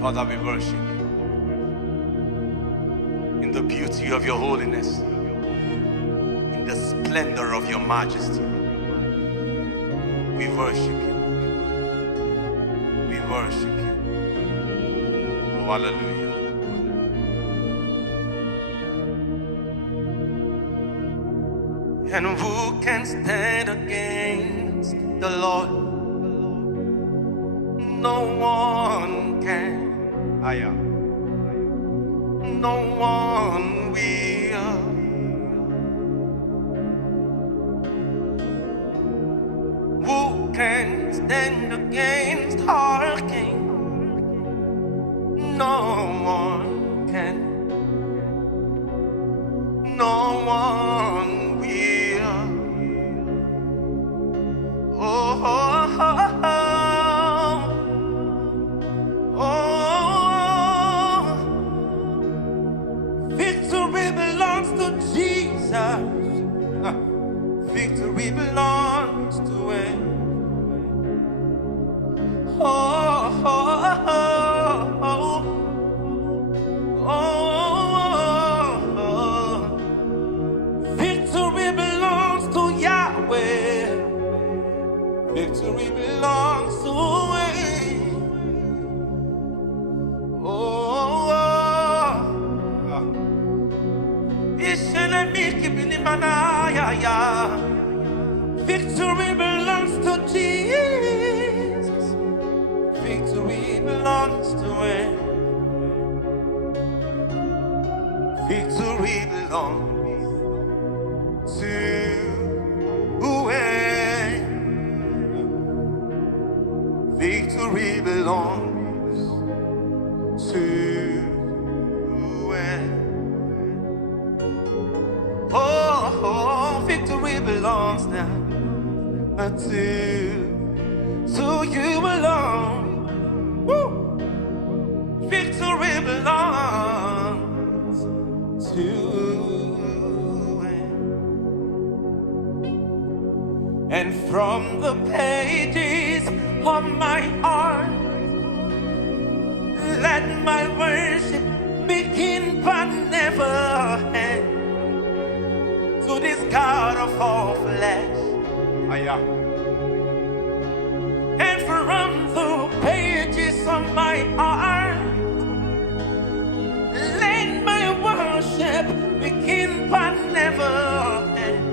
Father, we worship you in the beauty of your holiness, in the splendor of your majesty. We worship you. We worship you. Oh, hallelujah. And who can stand against the Lord? No one can. No one will. Who can stand against our King? No one can. No one will. Oh, oh, oh, oh, oh. Victory belongs to Jesus. Victory belongs to Him. Oh, oh, oh, oh, oh. Victory belongs to Yahweh. Victory belongs to Him. Oh, victory belongs to Jesus. Victory belongs to Him. Victory belongs to Him. Victory belongs to Him. Oh, victory belongs now to you alone. Woo! Victory belongs to Him. And from the pages of my heart, let my worship begin but never end. To this God of all flesh. And from the pages of my heart, let my worship begin but never end.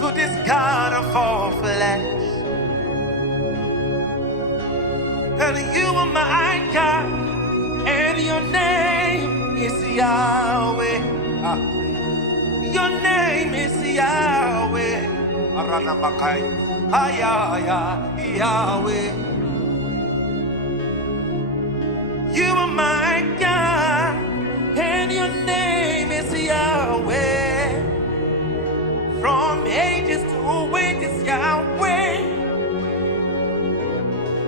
To this God of all flesh. And you are my God, and your name is Yahweh. Your name is Yahweh. Yahweh. You are my God, and your name is Yahweh. From ages to ages, Yahweh.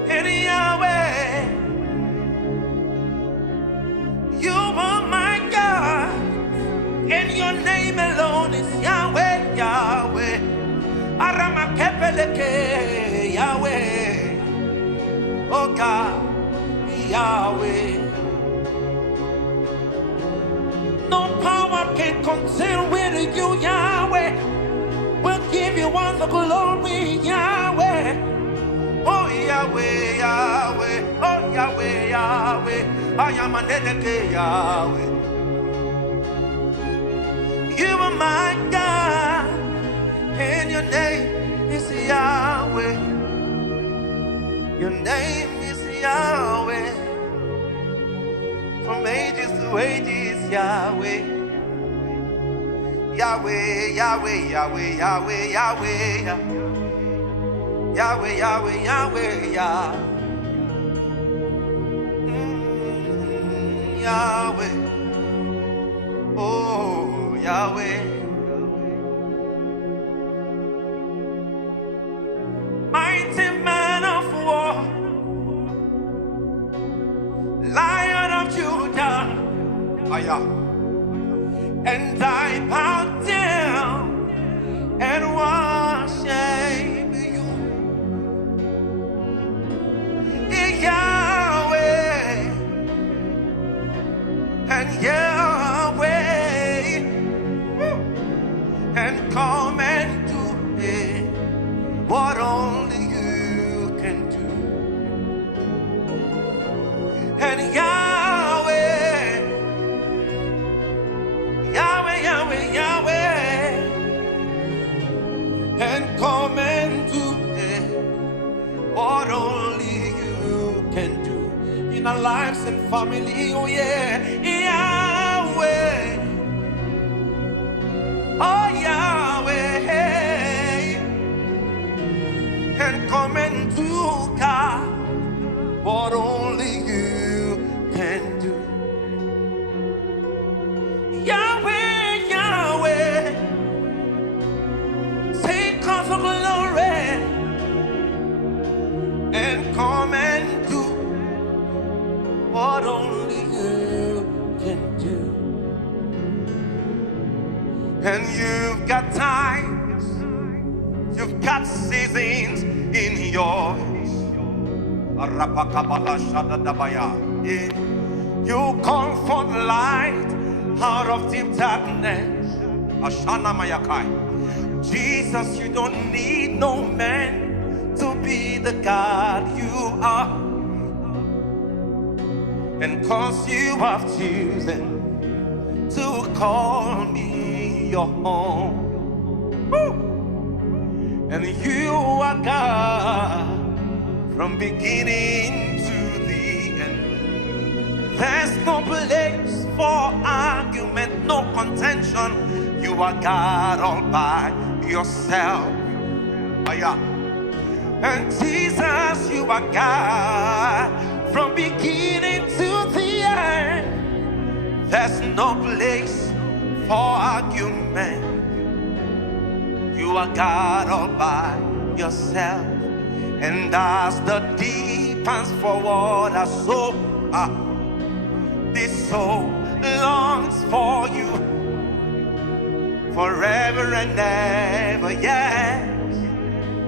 And Yahweh, you are my God, and your name alone is Yahweh, Yahweh. Aramakepeleke, Yahweh. Oh God, Yahweh. No power can contend with you, Yahweh. We'll give you all the glory, Yahweh. Oh Yahweh, Yahweh. Oh Yahweh, Yahweh. I am a Yahweh. You are my God, and your name is Yahweh. Your name is Yahweh. From ages to ages, Yahweh. Yahweh, Yahweh, Yahweh, Yahweh, Yahweh. Yahweh, Yahweh, Yahweh, Yah. Yahweh. Oh, Yahweh. Mighty man of war, Lion of Judah, and I bow down and worship you, Yahweh and Yahweh, and come and do it, what only you can do. And Yahweh, Yahweh, Yahweh, Yahweh, and come and do it, what only you can do in our lives and family. Oh yeah, Yahweh, oh Yahweh, and come and do, God, what only you can do. Yahweh, Yahweh, take off the glory and come and do what only you can do. And you've got times, you've got seasons in yours. You call for light out of deep darkness. Jesus, you don't need no man to be the God you are. And cause you have chosen to call me your home. Woo! And you are God from beginning to the end. There's no place for argument, no contention. You are God all by yourself. Oh yeah. And Jesus, you are God from beginning to the end. There's no place for argument. You are God all by yourself. And as the deep pants for water, so this soul longs for you forever and ever. Yes,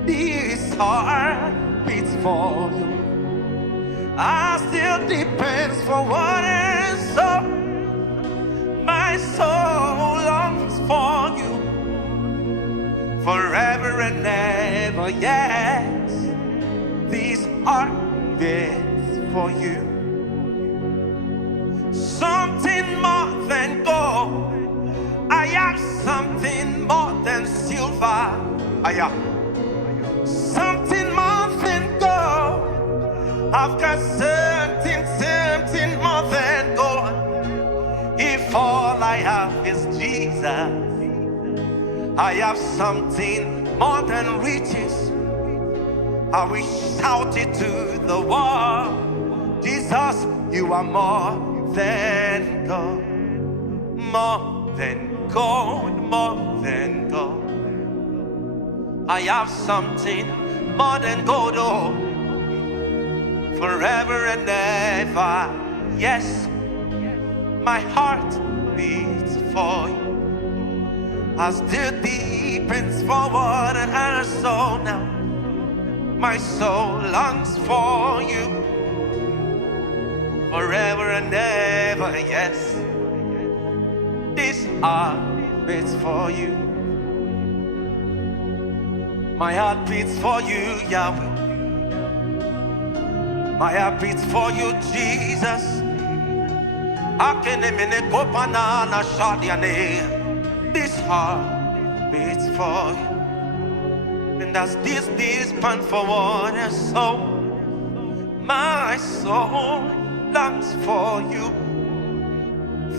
this heart beats for you. I still depends for water, so my soul longs for you forever and ever. Yes, this heart beats for you. Something more than gold, I have something more than silver. I have something more than gold. I've got something more than gold. If all I have is Jesus, I have something more than riches. I will shout it to the world. Jesus, you are more than gold. More than gold, more than gold. I have something more than gold, oh, forever and ever. Yes, my heart beats for you. As the deep ends forward and her soul now, my soul longs for you forever and ever. Yes, this heart beats for you. My heart beats for you, Yahweh. My heart beats for you, Jesus. This heart beats for you. And as this pant for water, so my soul longs for you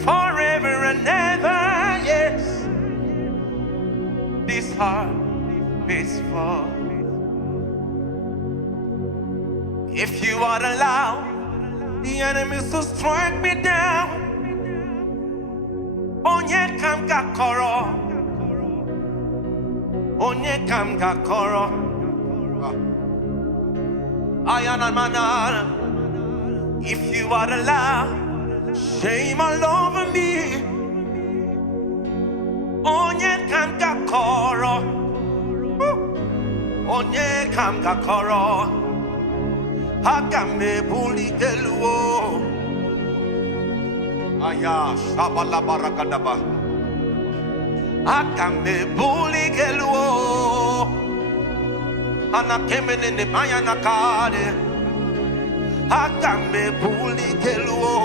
forever and ever. Yes, this heart beats for you. If you are allowed the enemies to strike me down, onye kam gakoro, onye kam gakoro, ayana manana. If you are allowed shame all over me, onye kam gakoro, onye kam gakọrọ aga m ebuli elu o aya shabalabarakadaba aga m ebuli elu o anakemene ne maya nakade aga m ebuli elu o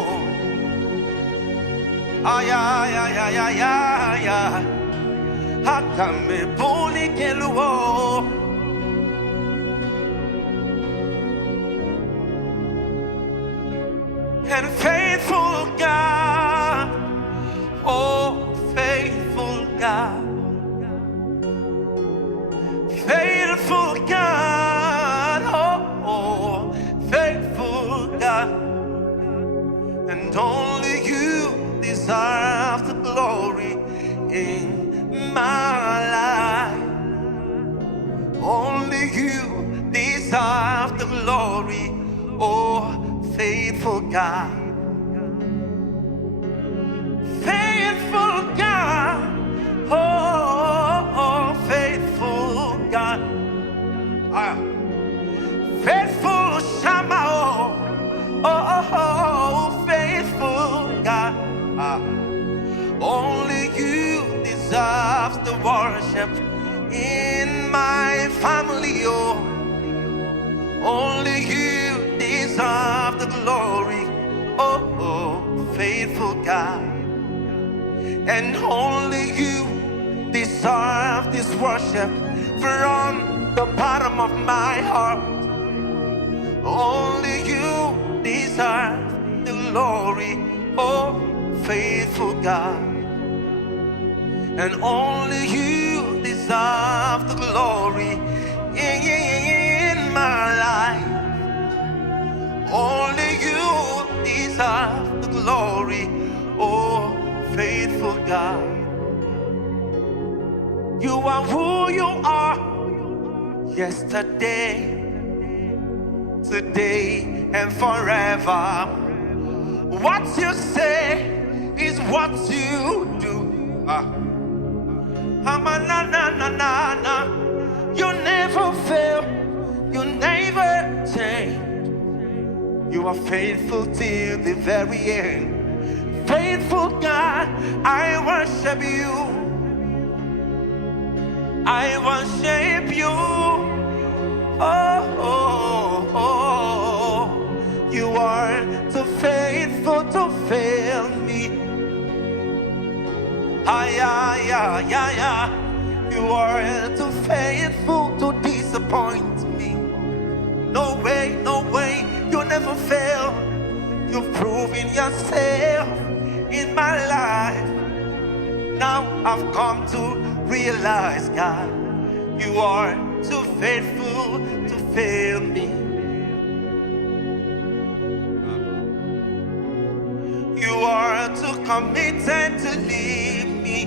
aya ya ya ya ya ya aga m ebuli elu o. And faithful God, oh faithful God, faithful God, oh faithful God, and only you deserve the glory in my life. Only you deserve the glory, oh faithful God, faithful God, oh faithful God, faithful Shama, oh faithful God, only you deserve the worship in my family, oh, only you deserve the glory, oh faithful God, and only you deserve this worship from the bottom of my heart. Only you deserve the glory, oh faithful God, and only you deserve the glory in my life. Only you deserve the glory, oh faithful God. You are who you are, yesterday, today, and forever. What you say is what you do. You never fail, you never change. You are faithful till the very end. Faithful God, I worship you. I worship you. Oh, you are too faithful to fail me. You are too faithful to disappoint me. No way, no way. You never fail. You've proven yourself in my life. Now I've come to realize, God, you are too faithful to fail me. You are too committed to leave me.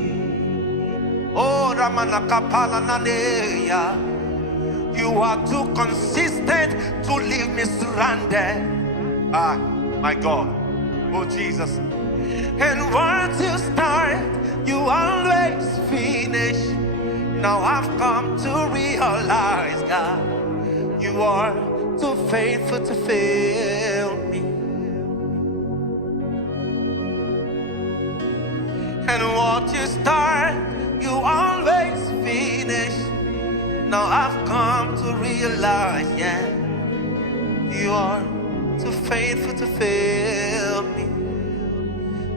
Oh, Ramanakapala Naneya. You are too consistent to leave me stranded. My God. Oh, Jesus. And once you start, you always finish. Now I've come to realize, God, you are too faithful to fail me. And what you start, you always finish. Now I've come to realize, yeah, you are too faithful to fail me.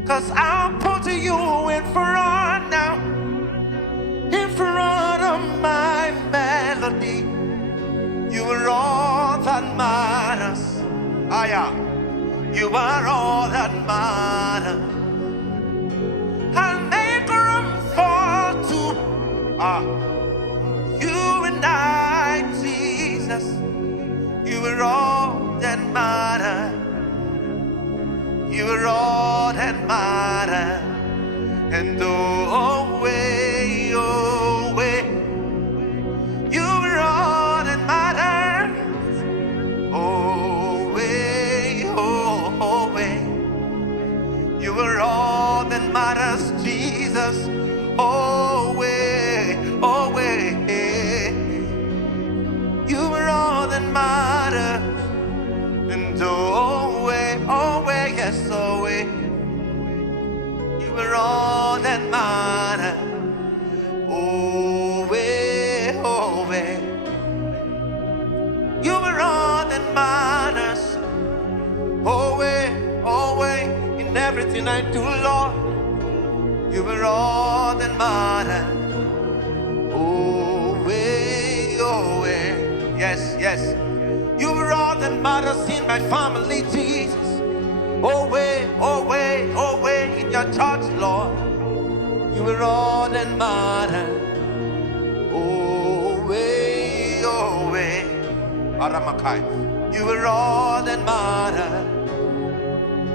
'Cause I'll put you in front now, in front of my melody. You are all that matters. You are all that matters. I'll make room for two. You and I, Jesus. You are all that matters. You are all that matters. And oh way, you are all that matters. Oh way, you are all that matters, Jesus. Oh way, than matter. Oh, way, oh, way. You were all that matters. Oh, way, in everything I do, Lord. You were all that matters. Oh, way, yes, yes. You were all that matters in my family, Jesus. Oh, way, in your church, Lord. You were all that matters. Oh, way, Aramakai. You were all that matters.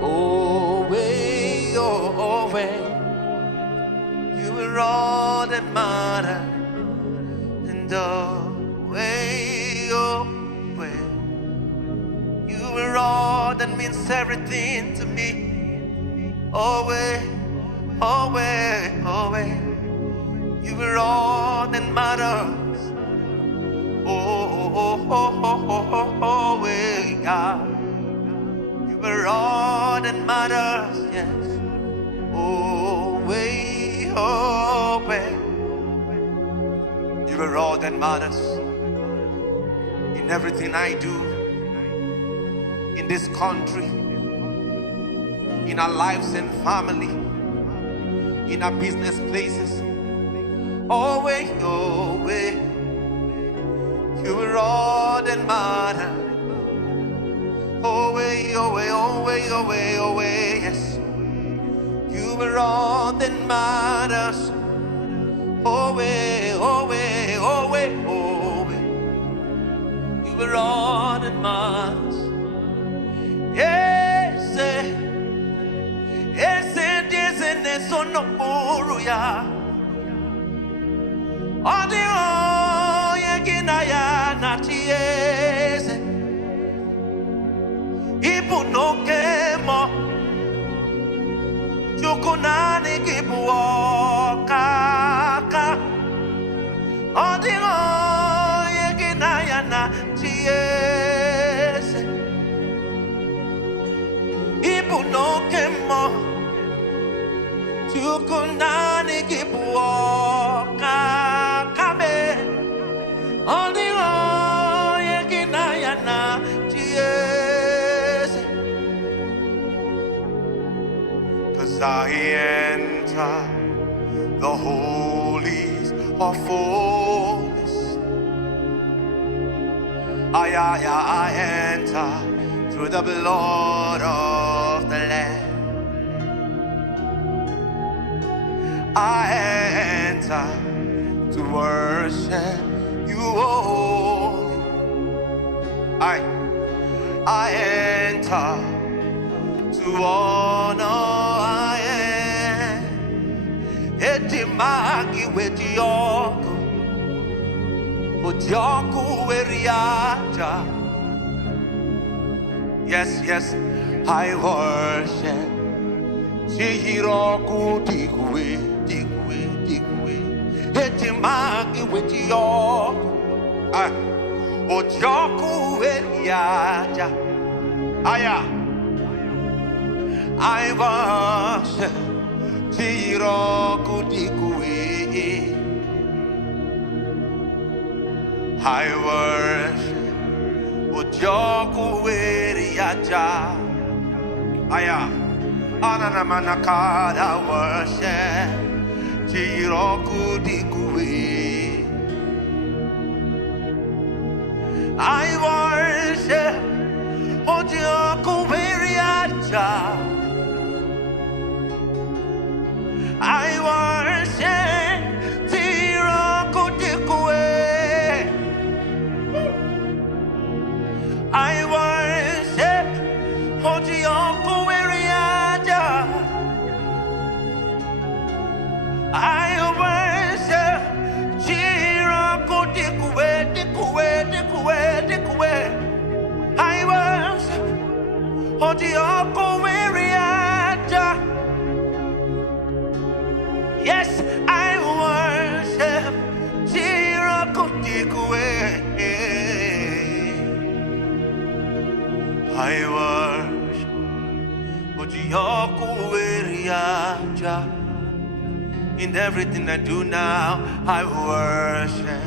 Oh, way, you were all that matters. And oh, way, you were all that means everything to me. Oh, way, you were all that matters. Oh, way, God. You were all that matters, yes. Oh, way, you were all that matters in everything I do, in this country, in our lives and family, in our business places. Oh, way, you were all that matters. Oh, way, yes. You were all that matters. Oh, way, you were all that matters. Yes, so no more, yeah. Oh, the Ibu no kemo Chukunani kibu kaka Odingo yeginayana chiese Ibu no kemo Chukunani kibu kaka be Odingo yeginayana chiese. I enter the holies of holies. I enter through the blood of the Lamb. I enter to worship you holy. I enter to honor. Etimagi with Yoke, but Yoku Eriaja. Yes, I worship. Chihiroku Tikwe. Etimagi with Yoke, but Yoku Eriaja. I worship. I worship Ujoku Eriaja. Ananamanakada worship Chiroku Dikwe. I worship Ujoku Eriaja. I worship Tirokutikwe. I worship Hojioku Eriaja. I worship Tirokutikwe. I worship Hojioku Eriaja. Yes, I worship Chirakutikwe. I worship Ojiyaku Eriaja. In everything I do now, I worship.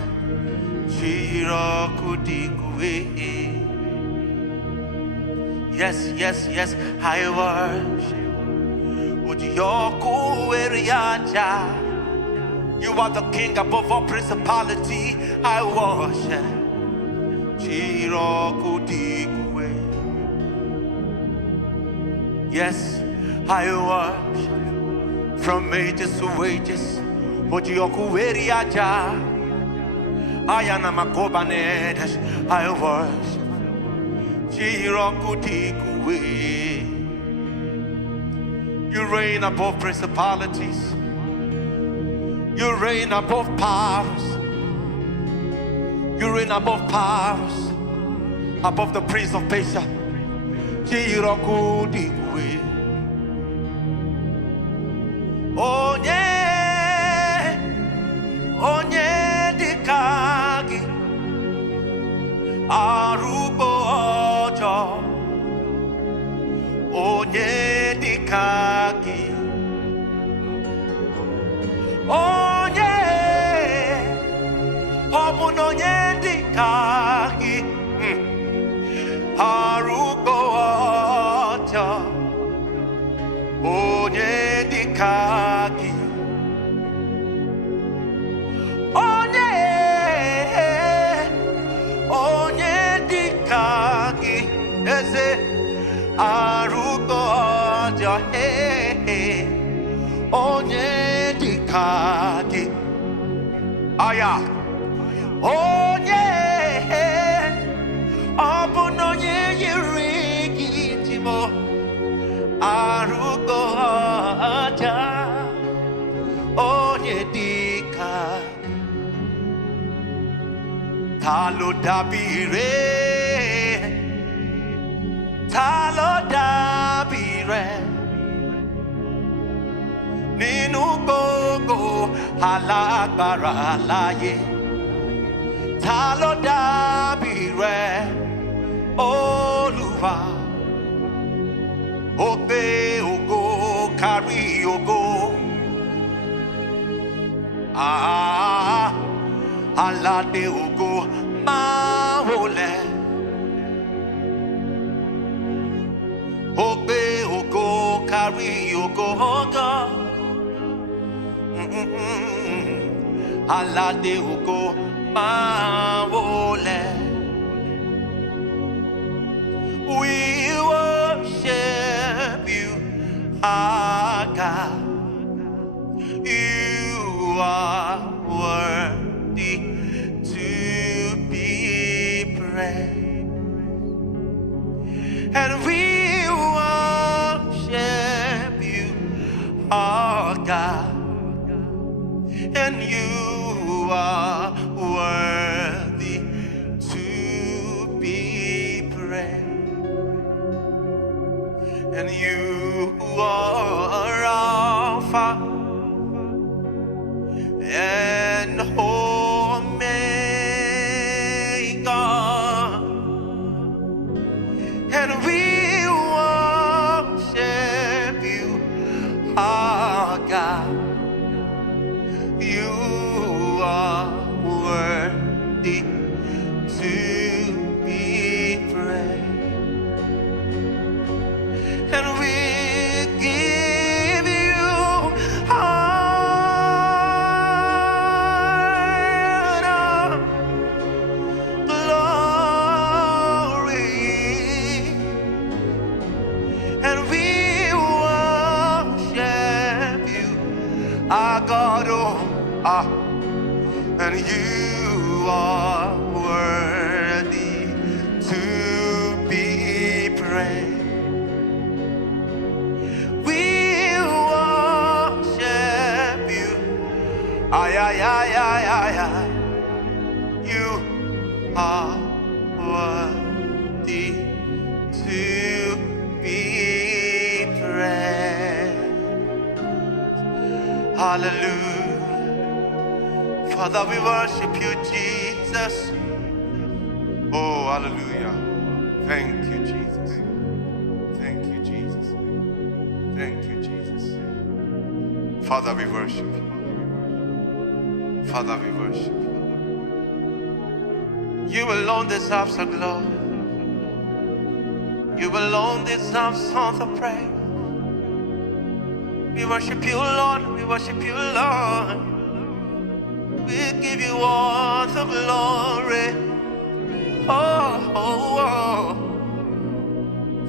Yes, yes, yes, I worship. You are the king above all principality. I worship. Yes, I worship. From ages to ages, I worship. You reign above principalities. You reign above powers. You reign above powers, above the prince of Persia. Onye dikagi arubo ojo. Onye dikagi. Onye obun onye dikagi arubo ojo. Onye dikagi. Onye dikagi eze arugo ojo. Onye dikagi aya. Onye obun onye yiri gitimo arugo ojo. Onye dikagi. Talo dabire, talo dabire, ninu gogo alagbara láyé. Talo dabire, Olúwa, ó gbé ògo kárí ògo. Aládé ògo máa wólẹ̀. Ó gbé ògo kárí ògo ọ̀gọ́. Aládé ògo máa wólẹ̀. We worship you, our God. You are worthy to be praised, and we worship you, our God, and you are worthy to be praised, and you are Alpha and Omega, and we worship you, our God. You are worthy to be praised, and we give you our God, and you are worthy to be praised. We worship you, you are worthy to be praised. Hallelujah. Father, we worship you, Jesus. Oh, hallelujah. Thank you, Jesus. Thank you, Jesus. Thank you, Jesus. Father, we worship you. Father, we worship you. You alone deserve the glory. You alone deserve songs of praise. We worship you, Lord. We worship you, Lord. We give you all the glory. Oh, oh, oh.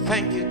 Thank you,